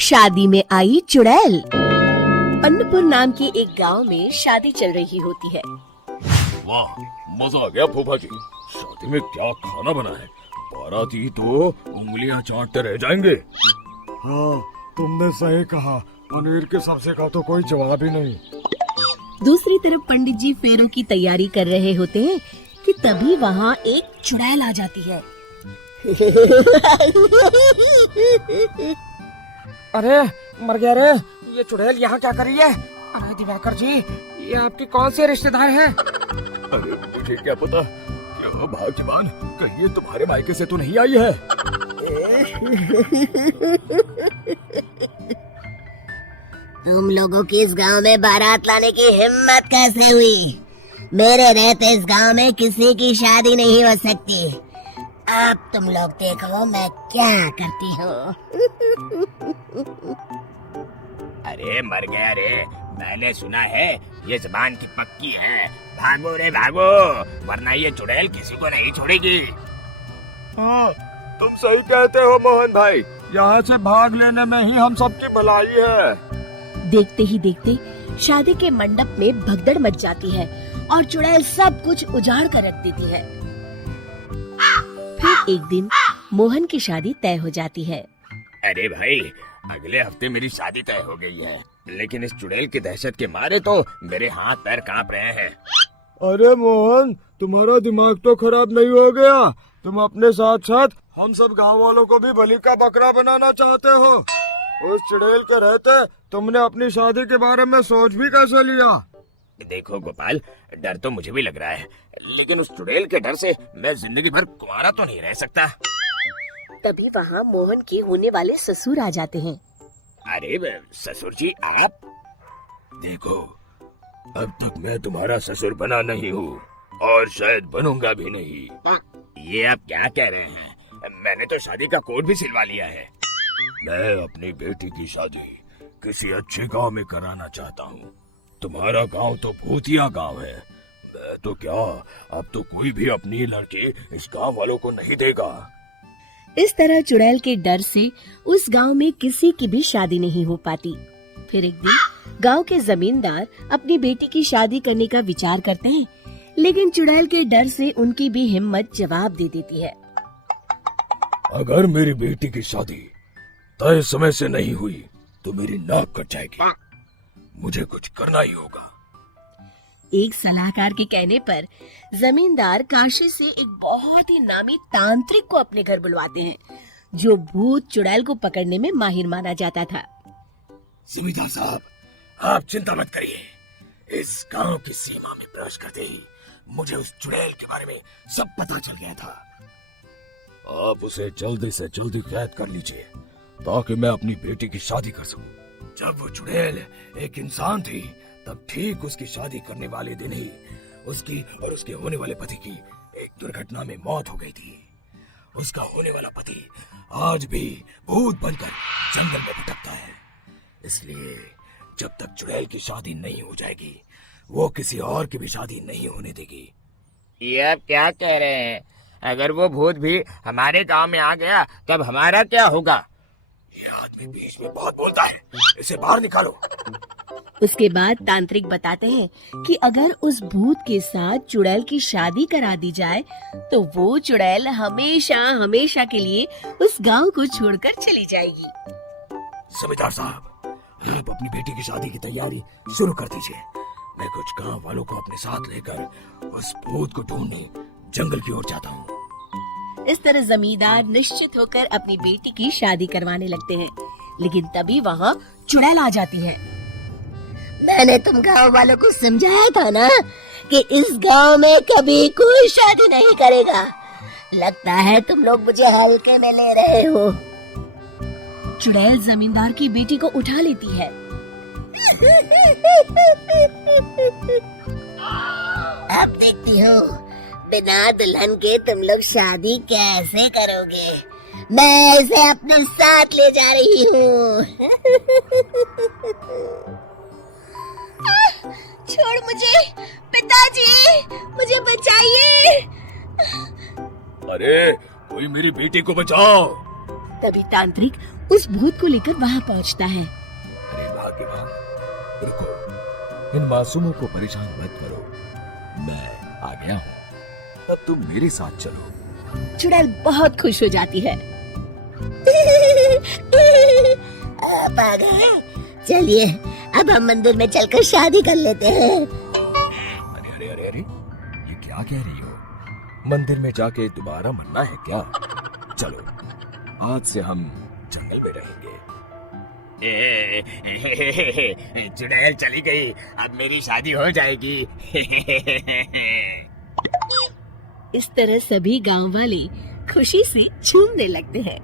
शादी में आई चुड़ैल। अन्नपुर नाम के एक गांव में शादी चल रही होती है। वाह, मजा आ गया फूफा जी। शादी में क्या खाना बना है, बाराती तो उंगलियां चाटते रह जाएंगे। हाँ, तुमने सही कहा। पनीर की सब्जी का तो कोई जवाब ही नहीं। दूसरी तरफ पंडित जी फेरों की तैयारी कर रहे होते हैं कि तभी वहाँ एक चुड़ैल आ जाती है। अरे मर गया रे, ये चुड़ैल यहाँ क्या कर रही है? अरे दिवाकर जी, ये आपके कौन से रिश्तेदार हैं? अरे मुझे क्या पता, क्या भाग्यवान, कहीं ये तुम्हारे मायके से तो नहीं आई है। तुम लोगों की इस गांव में बारात लाने की हिम्मत कैसे हुई? मेरे रहते इस गांव में किसी की शादी नहीं हो सकती। अब तुम लोग देखो मैं क्या करती हूँ। अरे मर गया रे, मैंने सुना है ये जबान की पक्की है। भागो रे भागो, वरना ये चुड़ैल किसी को नहीं छोड़ेगी। हाँ, तुम सही कहते हो मोहन भाई। यहाँ से भाग लेने में ही हम सबकी भलाई है। देखते ही देखते शादी के मंडप में भगदड़ मच जाती है और चुड़ैल सब कुछ उजाड़ कर रख देती है। फिर एक दिन मोहन की शादी तय हो जाती है। अरे भाई, अगले हफ्ते मेरी शादी तय हो गई है, लेकिन इस चुड़ैल की दहशत के मारे तो मेरे हाथ पैर कांप रहे हैं। अरे मोहन, तुम्हारा दिमाग तो खराब नहीं हो गया? तुम अपने साथ साथ हम सब गांव वालों को भी बलि का बकरा बनाना चाहते हो? उस चुड़ैल के रहते तुमने अपनी शादी के बारे में सोच भी कैसे लिया? देखो गोपाल, डर तो मुझे भी लग रहा है, लेकिन उस चुड़ैल के डर से मैं जिंदगी भर कुंवारा तो नहीं रह सकता। तभी वहाँ मोहन के होने वाले ससुर आ जाते हैं। अरे ससुर जी आप? देखो, अब तक मैं तुम्हारा ससुर बना नहीं हूँ और शायद बनूंगा भी नहीं। ये आप क्या कह रहे हैं? मैंने तो शादी का कोड भी सिलवा लिया है। मैं अपनी बेटी की शादी किसी अच्छे गांव में कराना चाहता हूँ। तुम्हारा गांव तो भूतिया गांव है। मैं तो क्या, अब तो कोई भी अपनी लड़की इस गांव वालों को नहीं देगा। इस तरह चुड़ैल के डर से उस गांव में किसी की भी शादी नहीं हो पाती। फिर एक दिन गांव के जमींदार अपनी बेटी की शादी करने का विचार करते हैं, लेकिन चुड़ैल के डर से उनकी भी हिम्मत जवाब दे देती है। अगर मेरी बेटी की शादी तय समय से नहीं हुई तो मेरी नाक कट जाएगी। मुझे कुछ करना ही होगा। एक सलाहकार के कहने पर जमींदार काशी से एक बहुत ही नामी तांत्रिक को अपने घर बुलवाते हैं, जो भूत चुड़ैल को पकड़ने में माहिर माना जाता था। जमींदार साहब, आप चिंता मत करिए। इस गांव की सीमा में प्रवेश करते ही मुझे उस चुड़ैल के बारे में सब पता चल गया था। आप उसे जल्दी से जल्दी कैद कर लीजिए ताकि मैं अपनी बेटी की शादी कर सकूं। जब वो चुड़ैल एक इंसान थी, तब ठीक उसकी शादी करने वाले दिन ही उसकी और उसके होने वाले पति की एक दुर्घटना में मौत हो गई थी। उसका होने वाला पति आज भी भूत बनकर जंगल में भटकता है। इसलिए जब तक चुड़ैल की शादी नहीं हो जाएगी, वो किसी और की भी शादी नहीं होने देगी। ये आप क्या कह रहे हैं? अगर वो भूत भी हमारे गांव में आ गया तब हमारा क्या होगा? ये आदमी बीच में बहुत बोलता है, इसे बाहर निकालो। उसके बाद तांत्रिक बताते हैं कि अगर उस भूत के साथ चुड़ैल की शादी करा दी जाए तो वो चुड़ैल हमेशा हमेशा के लिए उस गांव को छोड़कर चली जाएगी। जमींदार साहब, आप अपनी बेटी की शादी की तैयारी शुरू कर दीजिए। मैं कुछ गांव वालों को अपने साथ लेकर उस भूत को ढूंढने जंगल की ओर जाता हूँ। इस तरह जमींदार निश्चित होकर अपनी बेटी की शादी करवाने लगते हैं, लेकिन तभी वहाँ चुड़ैल आ जाती है। मैंने तुम गांव वालों को समझाया था ना कि इस गांव में कभी कोई शादी नहीं करेगा। लगता है तुम लोग मुझे हल्के में ले रहे हो। चुड़ैल जमींदार की बेटी को उठा लेती है। अब देखती हूँ बिना दुल्हन के तुम लोग शादी कैसे करोगे। मैं इसे अपने साथ ले जा रही हूँ। छोड़ मुझे, पिताजी, मुझे बचाइए। अरे कोई मेरी बेटी को बचाओ। तभी तांत्रिक उस भूत को लेकर वहाँ पहुँचता है। अरे भाग्यवान, रुको, इन मासूमों को परेशान मत करो, मैं आ गया हूँ, अब तुम मेरे साथ चलो। चुड़ैल बहुत खुश हो जाती है। आप आ गए। चलिए अब हम मंदिर में चलकर शादी कर लेते हैं। अरे अरे अरे अरे, ये क्या कह रही हो? मंदिर में जाके दोबारा मरना है क्या? चलो, आज से हम जंगल में रहेंगे। चुड़ैल चली गई, अब मेरी शादी हो जाएगी। इस तरह सभी गांव वाले खुशी से झूमने लगते हैं।